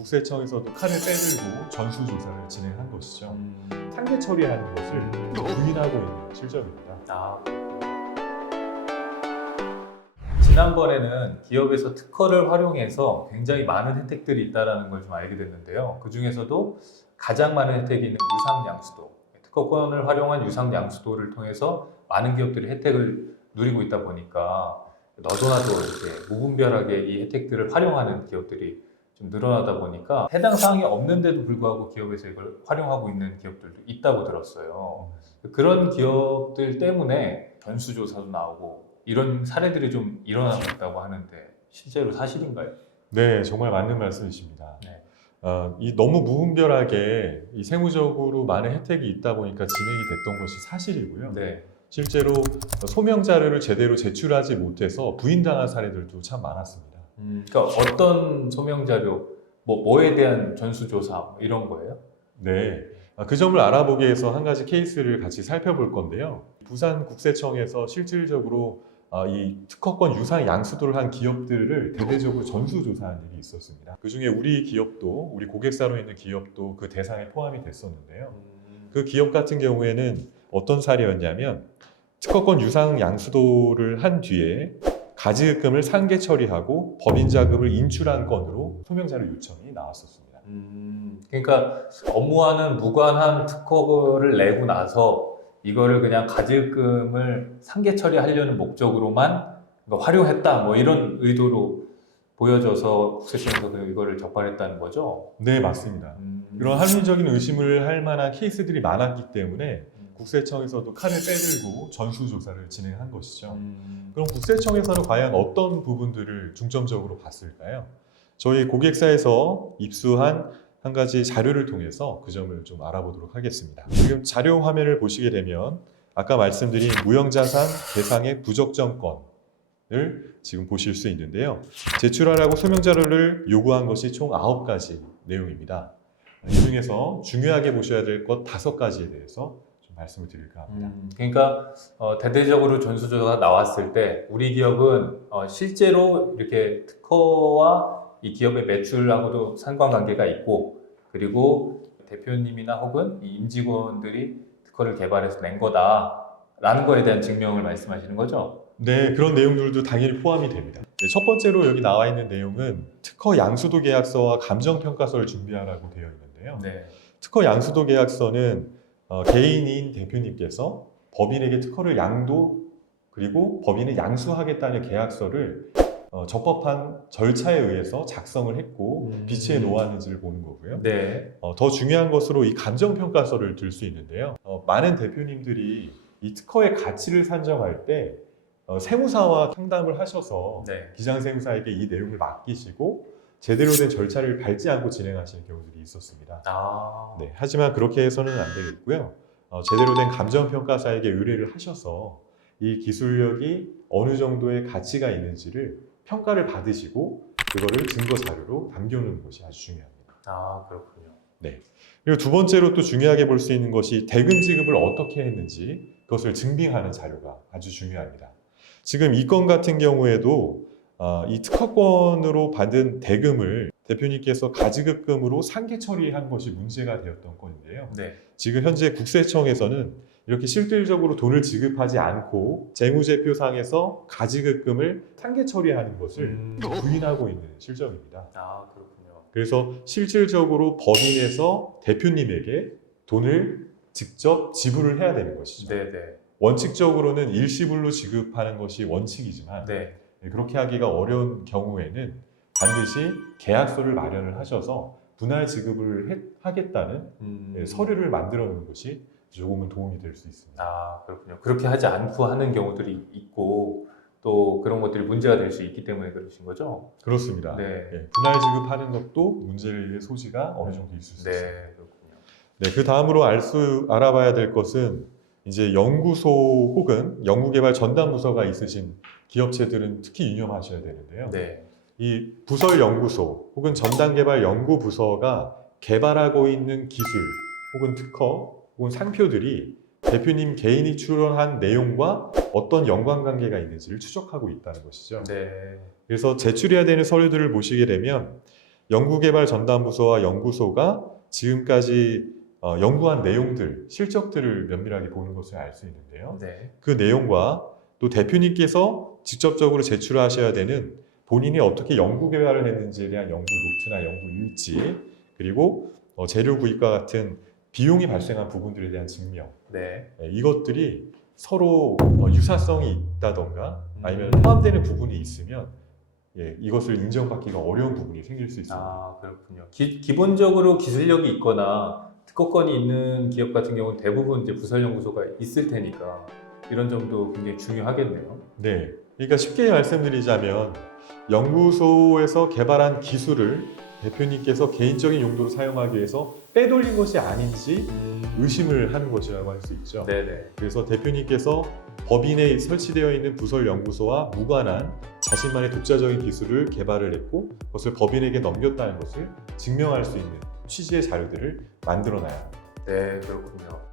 국세청에서도 칼을 빼들고 전수조사를 진행한 것이죠. 상계 처리하는 것을 부인하고 있는 실정입니다. 지난번에는 기업에서 특허를 활용해서 굉장히 많은 혜택들이 있다는 걸 좀 알게 됐는데요. 그 중에서도 가장 많은 혜택이 있는 유상양수도, 특허권을 활용한 유상양수도를 통해서 많은 기업들이 혜택을 누리고 있다 보니까 너도나도 이렇게 무분별하게 이 혜택들을 활용하는 기업들이 좀 늘어나다 보니까 해당 사항이 없는데도 불구하고 기업에서 이걸 활용하고 있는 기업들도 있다고 들었어요. 그런 기업들 때문에 전수조사도 나오고 이런 사례들이 좀 일어나고 있다고 하는데 실제로 사실인가요? 네, 정말 맞는 말씀이십니다. 네. 이 너무 무분별하게 이 세무적으로 많은 혜택이 있다 보니까 진행이 됐던 것이 사실이고요. 네. 실제로 소명 자료를 제대로 제출하지 못해서 부인당한 사례들도 참 많았습니다. 그러니까 어떤 소명 자료, 뭐에 대한 전수조사 이런 거예요? 네, 그 점을 알아보기 위해서 한 가지 케이스를 같이 살펴볼 건데요. 부산국세청에서 실질적으로 이 특허권 유상 양수도를 한 기업들을 대대적으로 전수조사한 일이 있었습니다. 그 중에 우리 기업도, 우리 고객사로 있는 기업도 그 대상에 포함이 됐었는데요. 그 기업 같은 경우에는 어떤 사례였냐면 특허권 유상 양수도를 한 뒤에 가지급금을 상계 처리하고 법인 자금을 인출한 건으로 소명자료 요청이 나왔었습니다. 그러니까 업무와는 무관한 특허를 내고 나서 이거를 그냥 가지급금을 상계 처리하려는 목적으로만 활용했다 뭐 이런 의도로 보여져서 국세청에서 이거를 적발했다는 거죠? 네, 맞습니다. 이런 합리적인 의심을 할 만한 케이스들이 많았기 때문에 국세청에서도 칼을 빼들고 전수조사를 진행한 것이죠. 그럼 국세청에서는 과연 어떤 부분들을 중점적으로 봤을까요? 저희 고객사에서 입수한 한 가지 자료를 통해서 그 점을 좀 알아보도록 하겠습니다. 지금 자료 화면을 보시게 되면 아까 말씀드린 무형자산 대상액 부적정권을 지금 보실 수 있는데요. 제출하라고 소명자료를 요구한 것이 총 9가지 내용입니다. 이 중에서 중요하게 보셔야 될 것 5가지에 대해서 좀 말씀을 드릴까 합니다. 그러니까 대대적으로 전수조사가 나왔을 때 우리 기업은 실제로 이렇게 특허와 이 기업의 매출하고도 상관관계가 있고 그리고 대표님이나 혹은 이 임직원들이 특허를 개발해서 낸 거다라는 거에 대한 증명을 말씀하시는 거죠? 네, 그런 내용들도 당연히 포함이 됩니다. 네, 첫 번째로 여기 나와 있는 내용은 특허 양수도 계약서와 감정평가서를 준비하라고 되어 있는데요. 네. 특허 양수도 계약서는 개인인 대표님께서 법인에게 특허를 양도 그리고 법인을 양수하겠다는 계약서를 적법한 절차에 의해서 작성을 했고 비치해 놓았는지를 보는 거고요. 네. 더 중요한 것으로 이 감정평가서를 들 수 있는데요. 많은 대표님들이 이 특허의 가치를 산정할 때 세무사와 상담을 하셔서 네. 기장세무사에게 이 내용을 맡기시고 제대로 된 절차를 밟지 않고 진행하시는 경우들이 있었습니다. 네, 하지만 그렇게 해서는 안 되겠고요. 제대로 된 감정평가사에게 의뢰를 하셔서 이 기술력이 어느 정도의 가치가 있는지를 평가를 받으시고 그거를 증거 자료로 남겨놓는 것이 아주 중요합니다. 그렇군요. 네. 그리고 두 번째로 또 중요하게 볼 수 있는 것이 대금 지급을 어떻게 했는지 그것을 증빙하는 자료가 아주 중요합니다. 지금 이 건 같은 경우에도 이 특허권으로 받은 대금을 대표님께서 가지급금으로 상계 처리한 것이 문제가 되었던 건인데요. 네. 지금 현재 국세청에서는 이렇게 실질적으로 돈을 지급하지 않고 재무제표상에서 가지급금을 상계 처리하는 것을 부인하고 있는 실정입니다. 그렇군요. 그래서 실질적으로 법인에서 대표님에게 돈을 직접 지불을 해야 되는 것이죠. 네네. 원칙적으로는 일시불로 지급하는 것이 원칙이지만 네. 그렇게 하기가 어려운 경우에는 반드시 계약서를 마련을 하셔서 분할 지급을 하겠다는 서류를 만들어 놓는 것이 조금은 도움이 될 수 있습니다. 그렇군요. 그렇게 하지 않고 하는 경우들이 있고 또 그런 것들이 문제가 될 수 있기 때문에 그러신 거죠? 그렇습니다. 네. 예, 분할 지급하는 것도 문제의 소지가 어느 정도 있을 수 있습니다. 그렇군요. 네, 그 다음으로 알아봐야 될 것은 이제 연구소 혹은 연구개발 전담부서가 있으신 기업체들은 특히 유념하셔야 되는데요. 네. 이 부설연구소 혹은 전담개발 연구부서가 개발하고 있는 기술 혹은 특허 혹은 상표들이 대표님 개인이 출연한 내용과 어떤 연관관계가 있는지를 추적하고 있다는 것이죠. 네. 그래서 제출해야 되는 서류들을 보시게 되면 연구개발 전담부서와 연구소가 지금까지 연구한 내용들, 실적들을 면밀하게 보는 것을 알 수 있는데요. 네. 그 내용과 또 대표님께서 직접적으로 제출하셔야 되는 본인이 어떻게 연구 개발을 했는지에 대한 연구 노트나 연구 일지, 그리고 재료 구입과 같은 비용이 발생한 부분들에 대한 증명, 네. 이것들이 서로 유사성이 있다던가 아니면 포함되는 부분이 있으면 이것을 인정받기가 어려운 부분이 생길 수 있습니다. 아, 그렇군요. 기본적으로 기술력이 있거나 특허권이 있는 기업 같은 경우는 대부분 이제 부설연구소가 있을 테니까 이런 점도 굉장히 중요하겠네요. 네, 그러니까 쉽게 말씀드리자면 연구소에서 개발한 기술을 대표님께서 개인적인 용도로 사용하기 위해서 빼돌린 것이 아닌지 의심을 하는 것이라고 할 수 있죠. 네네. 그래서 대표님께서 법인에 설치되어 있는 부설 연구소와 무관한 자신만의 독자적인 기술을 개발을 했고 그것을 법인에게 넘겼다는 것을 증명할 수 있는 취지의 자료들을 만들어놔야 합니다. 네, 그렇군요.